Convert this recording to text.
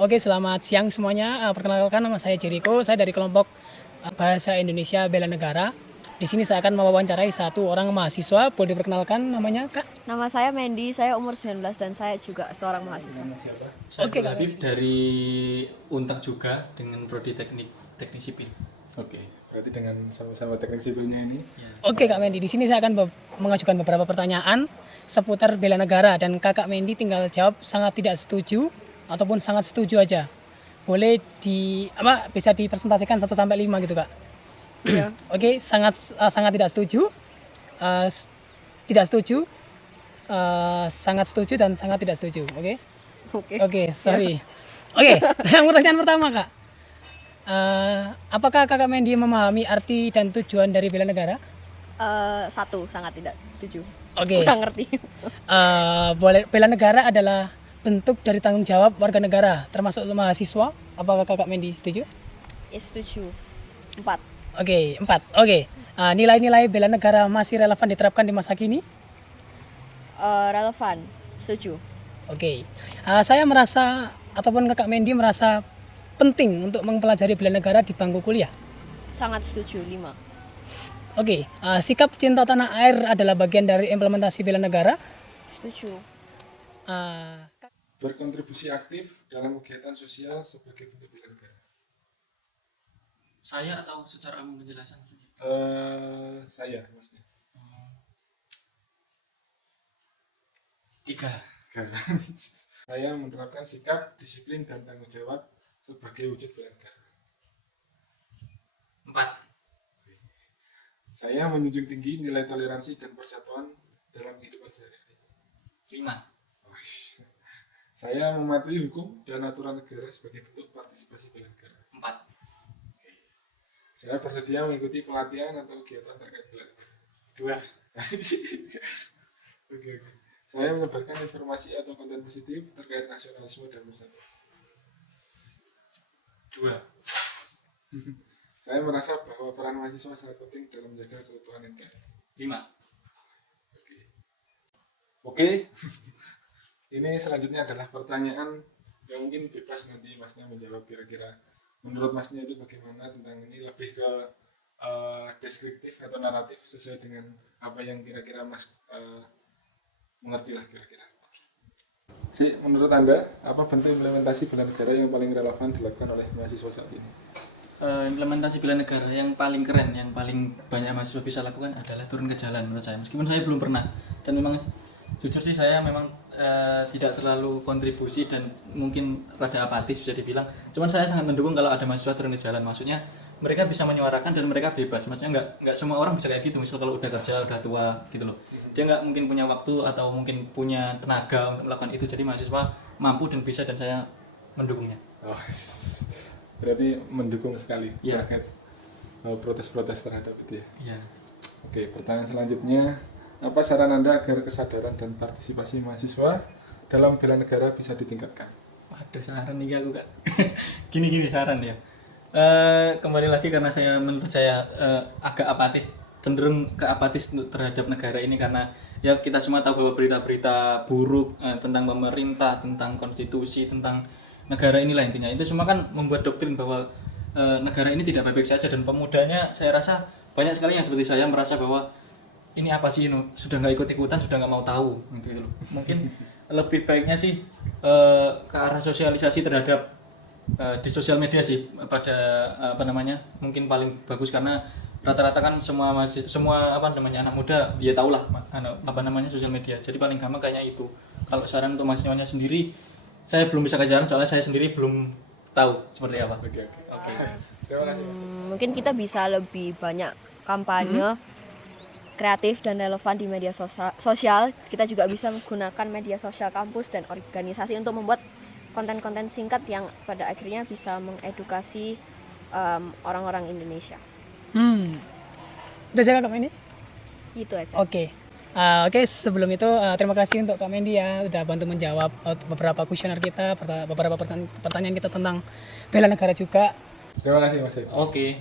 Oke, selamat siang semuanya. Perkenalkan nama saya Jericho. Saya dari kelompok Bahasa Indonesia Bela Negara. Di sini saya akan mewawancarai satu orang mahasiswa. Boleh diperkenalkan namanya, Kak? Nama saya Mandy, saya umur 19 dan saya juga seorang mahasiswa. Saya Oke, Abdul Kak Habib Mandy. dari Untak juga dengan prodi teknik sipil. Oke, berarti dengan sama-sama teknik sipilnya ini. Oke, Kak Mandy. Di sini saya akan mengajukan beberapa pertanyaan seputar bela negara dan Kakak Mandy tinggal jawab sangat tidak setuju ataupun sangat setuju aja. Boleh bisa dipresentasikan 1 sampai 5 gitu, Kak. Iya. Oke, sangat tidak setuju, tidak setuju, sangat setuju dan sangat tidak setuju. Oke. Oke. Oke, sorry. Oke, yang pertanyaan pertama, Kak. Apakah Kakak Mandy memahami arti dan tujuan dari bela negara? Satu, sangat tidak setuju. Oke. Kurang ngerti. Bela negara adalah bentuk dari tanggung jawab warga negara, termasuk mahasiswa. Apakah Kakak Mandy setuju? Setuju. 4. Oke, 4. Oke. Nilai-nilai bela negara masih relevan diterapkan di masa kini? Relevan. Setuju. Oke. Saya merasa ataupun Kakak Mandy merasa penting untuk mempelajari bela negara di bangku kuliah. Sangat setuju. 5. Oke. Sikap cinta tanah air adalah bagian dari implementasi bela negara. Setuju. Uh, Berkontribusi aktif dalam kegiatan sosial sebagai bentuk bela negara. Saya atau secara umum penjelasan? Saya, maksudnya. 3. Saya menerapkan sikap, disiplin, dan tanggung jawab sebagai wujud bela negara. 4. Saya menjunjung tinggi nilai toleransi dan persatuan dalam kehidupan sehari-hari. 5. Saya mematuhi hukum dan aturan negara sebagai bentuk partisipasi bela negara. 4. Saya bersedia mengikuti pelatihan atau kegiatan terkait bela negara. 2. Oke. Saya menyebarkan informasi atau konten positif terkait nasionalisme dan persatuan. 2. Saya merasa bahwa peran mahasiswa sangat penting dalam menjaga keutuhan NKRI. 5. Oke. Ini selanjutnya adalah pertanyaan yang mungkin bebas nanti masnya menjawab kira-kira menurut masnya itu bagaimana tentang ini, lebih ke deskriptif atau naratif sesuai dengan apa yang kira-kira mas mengerti lah kira-kira. Menurut Anda, apa bentuk implementasi bela negara yang paling relevan dilakukan oleh mahasiswa saat ini? Implementasi bela negara yang paling keren, yang paling banyak mahasiswa bisa lakukan adalah turun ke jalan menurut saya. Meskipun saya belum pernah, dan memang jujur sih saya memang tidak terlalu kontribusi dan mungkin rada apatis bisa dibilang. Cuman saya sangat mendukung kalau ada mahasiswa turun ke jalan. Maksudnya mereka bisa menyuarakan dan mereka bebas. Maksudnya nggak semua orang bisa kayak gitu. Misal kalau udah kerja, udah tua gitu loh. Dia nggak mungkin punya waktu atau mungkin punya tenaga untuk melakukan itu. Jadi mahasiswa mampu dan bisa, dan saya mendukungnya. Oh, berarti mendukung sekali Iya. terkait protes-protes terhadap itu ya. Iya. Oke, pertanyaan selanjutnya, apa saran Anda agar kesadaran dan partisipasi mahasiswa dalam bela negara bisa ditingkatkan? Waduh, saran nih aku Kak. Gini saran ya. Kembali lagi karena menurut saya agak apatis, cenderung ke apatis terhadap negara ini karena ya kita semua tahu bahwa berita-berita buruk tentang pemerintah, tentang konstitusi, tentang negara inilah intinya. Itu semua kan membuat doktrin bahwa negara ini tidak baik-baik saja, dan pemudanya saya rasa banyak sekali yang seperti saya merasa bahwa ini apa sih ini, sudah nggak ikut-ikutan, sudah nggak mau tahu gitu loh. Mungkin lebih baiknya sih ke arah sosialisasi terhadap di sosial media sih, pada mungkin paling bagus, karena rata-rata kan semua anak muda ya tahu lah sosial media. Jadi paling gampang kayaknya itu. Kalau saran untuk mahasiswanya sendiri, saya belum bisa kejaran soalnya saya sendiri belum tahu seperti apa. Oke. Terima kasih. Mungkin kita bisa lebih banyak kampanye kreatif dan relevan di media sosial. Kita juga bisa menggunakan media sosial kampus dan organisasi untuk membuat konten-konten singkat yang pada akhirnya bisa mengedukasi orang-orang Indonesia. Udah jaga Kak Mandy? Itu aja. Oke. Sebelum itu terima kasih untuk Kak Mandy ya udah bantu menjawab beberapa kuesioner kita, beberapa pertanyaan kita tentang bela negara juga. Terima kasih Mas. Oke.